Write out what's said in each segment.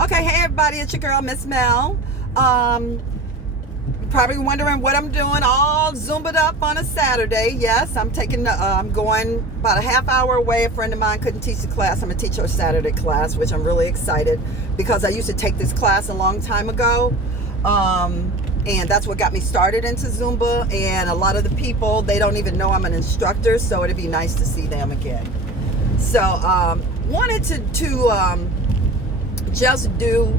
Okay, hey everybody, it's your girl, Miss Mel. You're probably wondering what I'm doing all zoomed up on a Saturday. Yes, I'm going about a half hour away. A friend of mine couldn't teach the class. I'm gonna teach her Saturday class, which I'm really excited because I used to take this class a long time ago. And that's what got me started into Zumba. And a lot of the people, they don't even know I'm an instructor, so it'd be nice to see them again. So, wanted to just do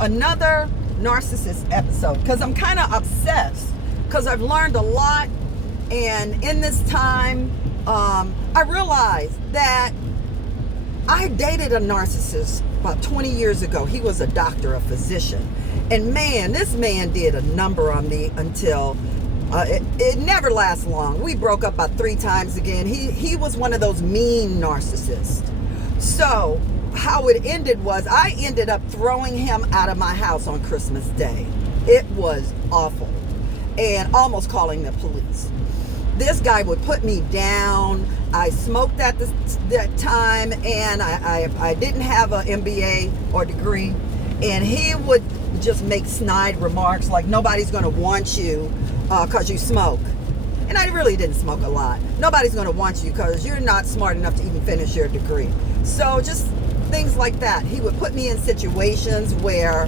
another Narcissist episode because I'm kind of obsessed because I've learned a lot, and in this time I realized that I dated a narcissist about 20 years ago. He was a doctor, a physician, and man, this man did a number on me until it never lasts long. We broke up about 3 times again. He was one of those mean narcissists. So how it ended was I ended up throwing him out of my house on Christmas Day. It was awful, and almost calling the police. This guy would put me down. I smoked at that time, and I didn't have an MBA or degree, and he would just make snide remarks like nobody's going to want you because you smoke. And I really didn't smoke a lot. Nobody's going to want you because you're not smart enough to even finish your degree. So just things like that. He would put me in situations where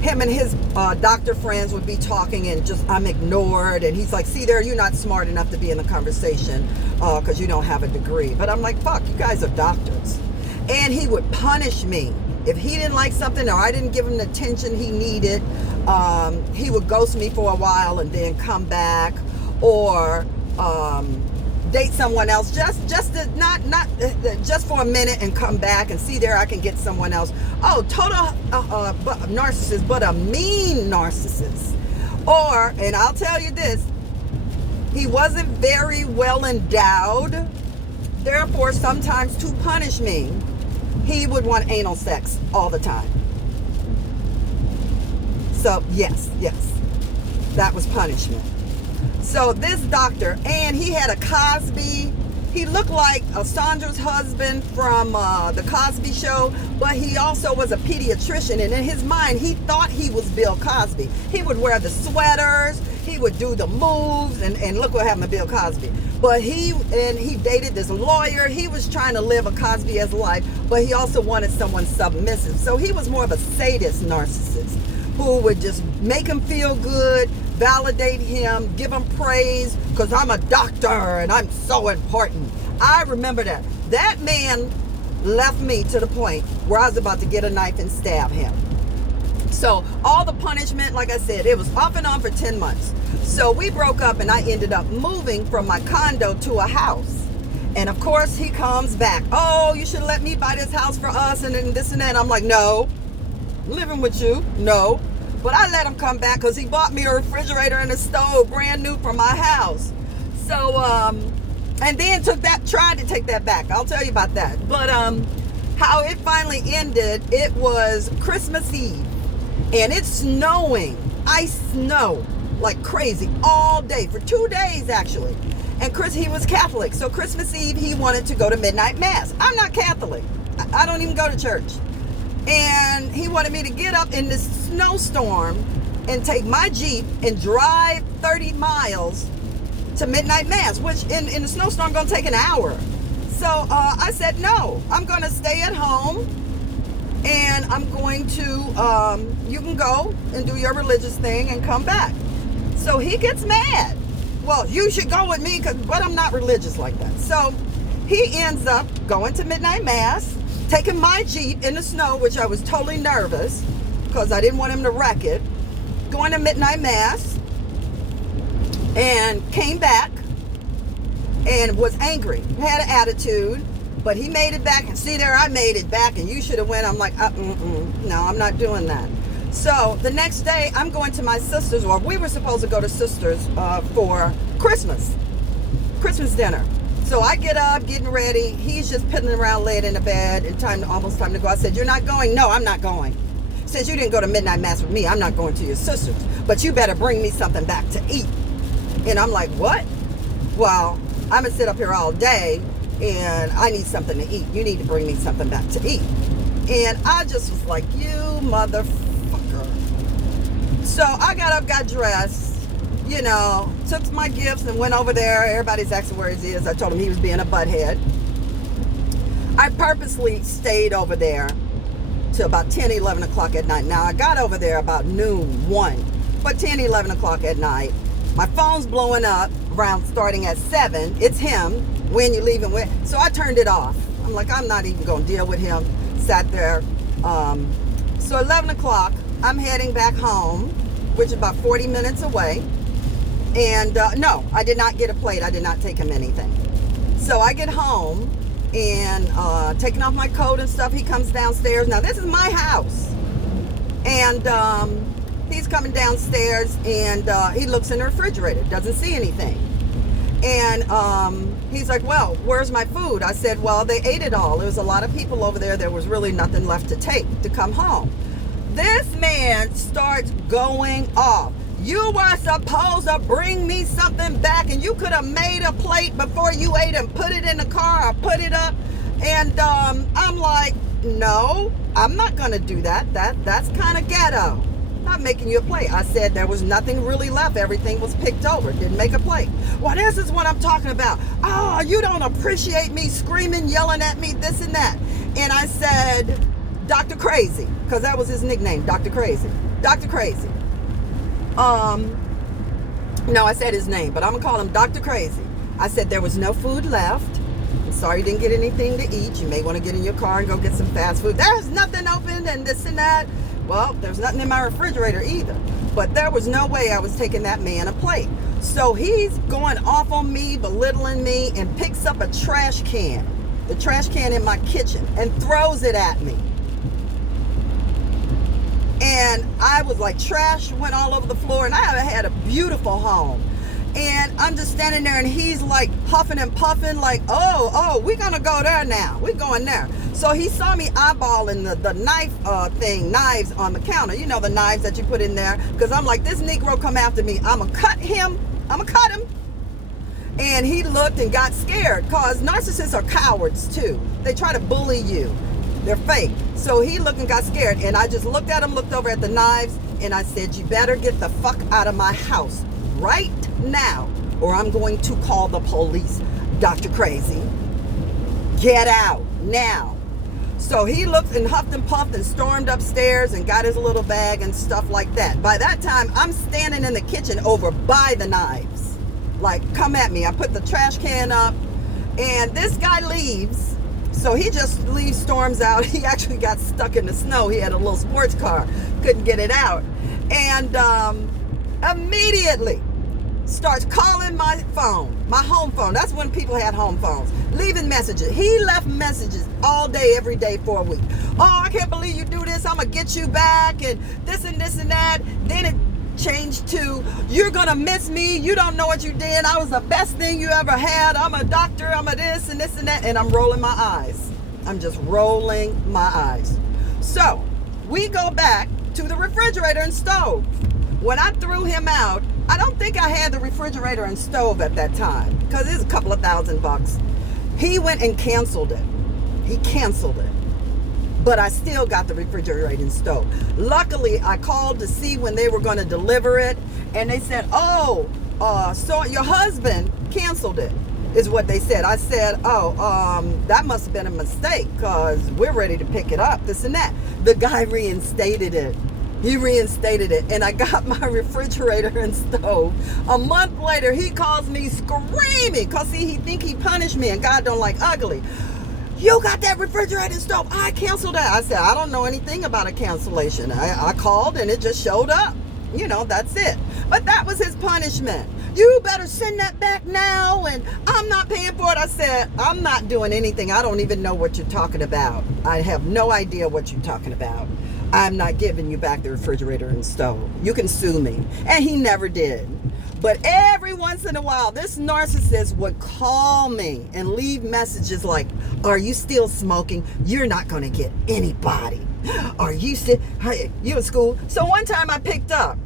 him and his doctor friends would be talking, and just I'm ignored, and he's like, see there, you're not smart enough to be in the conversation because you don't have a degree. But I'm like, fuck, you guys are doctors. And he would punish me if he didn't like something or I didn't give him the attention he needed. He would ghost me for a while and then come back, or date someone else just to, not just for a minute and come back and see there I can get someone else. Oh, total narcissist, but a mean narcissist. Or, and I'll tell you this, he wasn't very well endowed. Therefore, sometimes to punish me, he would want anal sex all the time. So yes, that was punishment. So this doctor, and he had a Cosby, he looked like Sandra's husband from the Cosby Show, but he also was a pediatrician, and in his mind, he thought he was Bill Cosby. He would wear the sweaters, he would do the moves, and look what happened to Bill Cosby. But he dated this lawyer. He was trying to live a Cosby-esque life, but he also wanted someone submissive. So he was more of a sadist narcissist who would just make him feel good, validate him, give him praise, because I'm a doctor and I'm so important. I remember that. That man left me to the point where I was about to get a knife and stab him. So all the punishment, like I said, it was off and on for 10 months. So we broke up, and I ended up moving from my condo to a house. And of course he comes back. Oh, you should let me buy this house for us and then this and that. And I'm like, no, living with you, no. But I let him come back because he bought me a refrigerator and a stove brand new for my house. So and then tried to take that back. I'll tell you about that. But how it finally ended, it was Christmas Eve, and it's snowing. Ice snow like crazy all day for 2 days actually. And he was Catholic, so Christmas Eve he wanted to go to midnight mass. I'm not Catholic. I don't even go to church. And he wanted me to get up in this snowstorm and take my Jeep and drive 30 miles to midnight mass, which in the snowstorm going to take an hour. So I said, no, I'm going to stay at home, and I'm going to, you can go and do your religious thing and come back. So he gets mad. Well, you should go with me, but I'm not religious like that. So he ends up going to midnight mass, taking my Jeep in the snow, which I was totally nervous because I didn't want him to wreck it, going to midnight mass, and came back and was angry, had an attitude, but he made it back. And see there, I made it back, and you should have went. I'm like, no, I'm not doing that. So the next day, I'm going to my sister's, or we were supposed to go to sister's for Christmas dinner. So I get up, getting ready. He's just piddling around, laying in the bed, and almost time to go. I said, you're not going? No, I'm not going. Since you didn't go to midnight mass with me, I'm not going to your sister's. But you better bring me something back to eat. And I'm like, what? Well, I'm going to sit up here all day, and I need something to eat. You need to bring me something back to eat. And I just was like, you motherfucker. So I got up, got dressed, took my gifts and went over there. Everybody's asking where he is. I told him he was being a butthead. I purposely stayed over there till about 10, 11 o'clock at night. Now, I got over there about noon, 1. But 10, 11 o'clock at night, my phone's blowing up around starting at 7. It's him. When you leaving with? So I turned it off. I'm like, I'm not even going to deal with him. Sat there. So 11 o'clock, I'm heading back home, which is about 40 minutes away. And no, I did not get a plate. I did not take him anything. So I get home and taking off my coat and stuff. He comes downstairs. Now, this is my house. And he's coming downstairs and he looks in the refrigerator. Doesn't see anything. And he's like, well, where's my food? I said, well, they ate it all. There was a lot of people over there. There was really nothing left to take to come home. This man starts going off. You were supposed to bring me something back, and you could have made a plate before you ate and put it in the car or put it up. And I'm like, no, I'm not going to do that. That's kind of ghetto. Not making you a plate. I said there was nothing really left. Everything was picked over. Didn't make a plate. Well, this is what I'm talking about. Oh, you don't appreciate me screaming, yelling at me, this and that. And I said, Dr. Crazy, because that was his nickname, Dr. Crazy. Dr. Crazy. No, I said his name, but I'm going to call him Dr. Crazy. I said there was no food left. I'm sorry you didn't get anything to eat. You may want to get in your car and go get some fast food. There's nothing open and this and that. Well, there's nothing in my refrigerator either. But there was no way I was taking that man a plate. So he's going off on me, belittling me, and picks up a trash can, the trash can in my kitchen, and throws it at me. And I was like, trash went all over the floor, and I had a beautiful home. And I'm just standing there, and he's like huffing and puffing, like, oh, we're going to go there now. We're going there. So he saw me eyeballing the knife knives on the counter. You know, the knives that you put in there. Because I'm like, this Negro come after me. I'm going to cut him. And he looked and got scared, because narcissists are cowards too. They try to bully you. They're fake. So he looked and got scared. And I just looked at him, looked over at the knives, and I said, you better get the fuck out of my house right now, or I'm going to call the police. Dr. Crazy, get out now. So he looked and huffed and puffed and stormed upstairs and got his little bag and stuff like that. By that time, I'm standing in the kitchen over by the knives. Like, come at me. I put the trash can up, and this guy leaves. So he just leaves, storms out. He actually got stuck in the snow. He had a little sports car, couldn't get it out. And immediately starts calling my phone, my home phone. That's when people had home phones. Leaving messages. He left messages all day, every day for a week. Oh, I can't believe you do this. I'm going to get you back, and this and this and that. Then it changed to, you're going to miss me. You don't know what you did. I was the best thing you ever had. I'm a doctor. I'm a this and this and that. And I'm rolling my eyes. I'm just rolling my eyes. So we go back to the refrigerator and stove. When I threw him out, I don't think I had the refrigerator and stove at that time, because it's a couple of $1,000. He went and canceled it. He canceled it. But I still got the refrigerator and stove. Luckily, I called to see when they were going to deliver it, and they said, so your husband canceled it, is what they said. I said, that must have been a mistake, because we're ready to pick it up, this and that. The guy reinstated it. He reinstated it, and I got my refrigerator and stove. A month later, he calls me screaming, because he think he punished me, and God don't like ugly. You got that refrigerator and stove. I canceled that. I said, I don't know anything about a cancellation. I called, and it just showed up. That's it. But that was his punishment. You better send that back now, and I'm not paying for it. I said, I'm not doing anything. I don't even know what you're talking about. I have no idea what you're talking about. I'm not giving you back the refrigerator and stove. You can sue me. And he never did. But every once in a while, this narcissist would call me and leave messages like, are you still smoking? You're not going to get anybody. Are you still, you in school? So one time I picked up,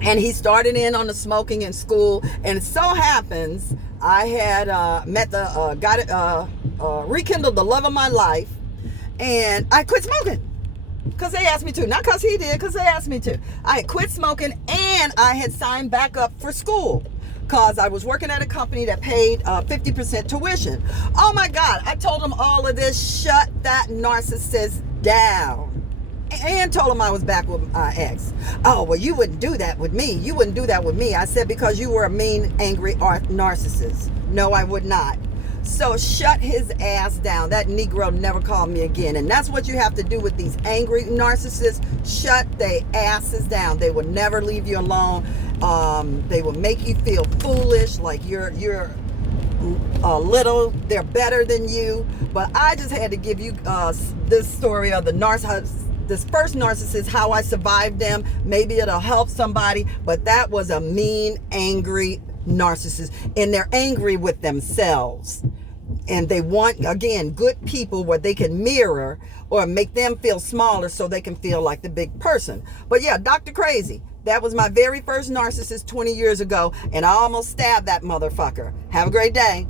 and he started in on the smoking in school. And it so happens I had rekindled the love of my life. And I quit smoking. Because they asked me to. Not because he did, because they asked me to. I had quit smoking and I had signed back up for school. Because I was working at a company that paid 50% tuition. Oh my God. I told them all of this. Shut that narcissist down. And told him I was back with my ex. Oh, well, you wouldn't do that with me. You wouldn't do that with me. I said, because you were a mean, angry narcissist. No, I would not. So shut his ass down. That Negro never called me again. And that's what you have to do with these angry narcissists. Shut their asses down. They will never leave you alone. They will make you feel foolish, like you're little, they're better than you. But I just had to give you this story of this first narcissist, how I survived them. Maybe it'll help somebody, but that was a mean, angry narcissist, and they're angry with themselves. And they want, again, good people where they can mirror or make them feel smaller so they can feel like the big person. But yeah, Dr. Crazy, that was my very first narcissist 20 years ago, and I almost stabbed that motherfucker. Have a great day.